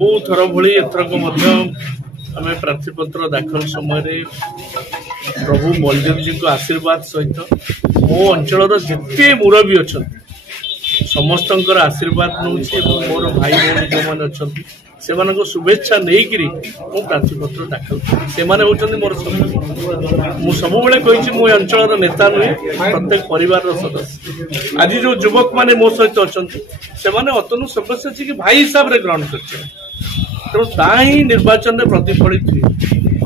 बहु थर भली एथरक आम प्रार्थीपत्र दाखल समय प्रभु बलदेव जी को आशीर्वाद सहित मो अंचल जिते मुरबी अच्छा समस्त आशीर्वाद नौ मोर भाई भौणी जो मैंने अच्छा से शुभेच्छा नहीं मो प्रार्थीपत्र दाखल से होती मोर सब कही मो अंचल नेता नुहे प्रत्येक परिवार सदस्य आज जो युवक मैंने मो सहित अच्छा से अतनु सदस्य कि भाई हिसाब से ग्रहण कर तेणु ताही निर्वाचन में प्रतिफलित हुए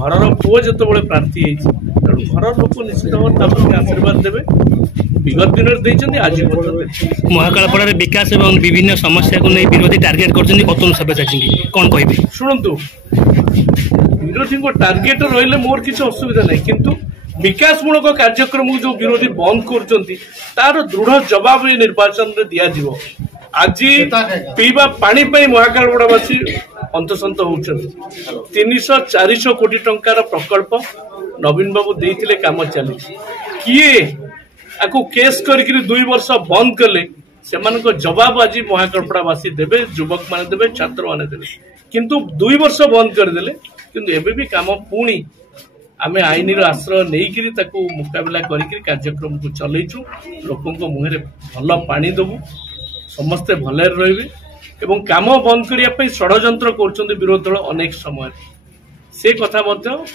घर पुओ जो प्रार्थी तेणु घर लोक निश्चित भाव आशीर्वाद देवे विगत दिन आज महाकालपड़ा विकास और विभिन्न समस्या को नहीं विरोधी टार्गेट कर सब्यसाची कौन कहे शुणु विरोधी को टार्गेट रही मोर किसी असुविधा नहीं किंतु विकासमूलक कार्यक्रम जो विरोधी बंद कर दृढ़ जवाब ये निर्वाचन में दिज्व आज पीवा पानी महाकालपड़ावासी अंतसंत होती 300-400 कोटी टंकार प्रकल्प नवीन बाबू देते काम चली किए आपको केस करके 2 वर्ष बंद कले से जवाब आज महाकालपड़ावासी देवे युवक माने देवे छात्र माने देवे किंतु 2 वर्ष बंद करदे किंतु एबे भी काम पुणी आम आईन आश्रय नहीं मुकाबला करके कार्यक्रम को चलैचु लोकों मुहर भल पानी देवु समस्ते भले रे एवं काम बंद करने षड्यंत्र कर विरोध दल अनेक समय से कथा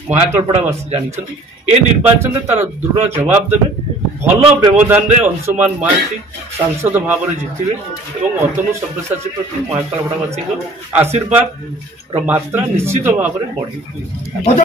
महाकालपड़ावासी जानते ए निर्वाचन में तार दृढ़ जवाब देवे भल व्यवधान रे अंशुमान महांती सांसद भाव में जितवे और अतनु सब्यसाची प्रति महाकालपड़ावासी आशीर्वाद मात्रा निश्चित भाव में बढ़ी।